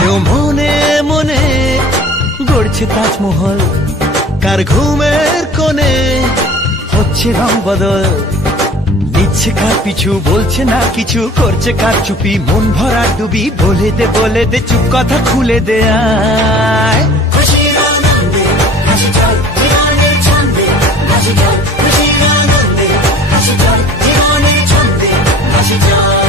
কেউ মনে মনে গড়ছে তাজমহল, কার ঘুমের কোণে হচ্ছে রং বদল, নিচ্ছে কার পিছু বলছে না কিছু, করছে কার চুপি মন ভরা ডুবি, বলে দে চুপ কথা খুলে দে আয়। খুশির আনন্দে হাসি চল জীবনের ছন্দে হাসি চল, খুশির আনন্দে হাসি চল জীবনের ছন্দে হাসি চল।